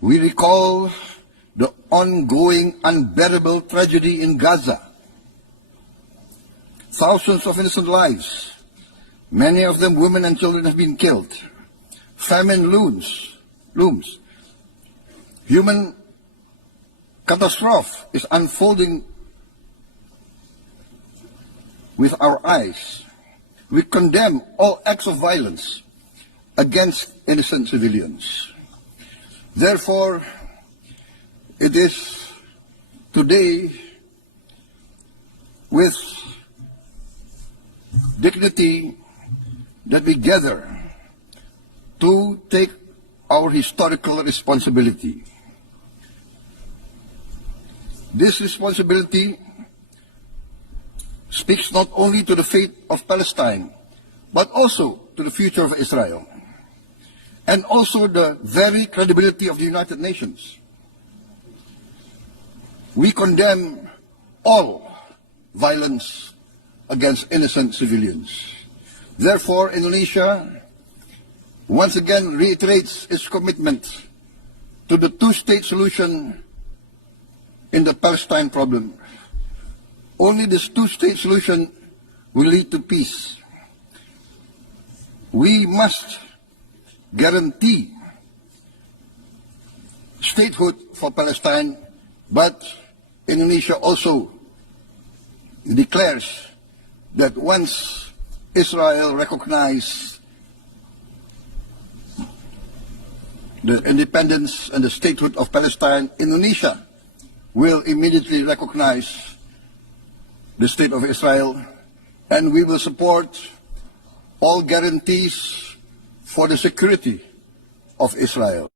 We recall the ongoing unbearable tragedy in Gaza. Thousands of innocent lives, many of them women and children, have been killed. Famine looms. Human catastrophe is unfolding with our eyes. We condemn all acts of violence against innocent civilians. Therefore, it is today with dignity that we gather to take our historical responsibility. This responsibility speaks not only to the fate of Palestine, but also to the future of Israel, and also the very credibility of the United Nations. We condemn all violence against innocent civilians. Therefore, Indonesia once again reiterates its commitment to the two-state solution in the Palestine problem. Only this two-state solution will lead to peace. We must guarantee statehood for Palestine, but Indonesia also declares that once Israel recognizes the independence and the statehood of Palestine, Indonesia will immediately recognize the state of Israel, and we will support all guarantees for the security of Israel.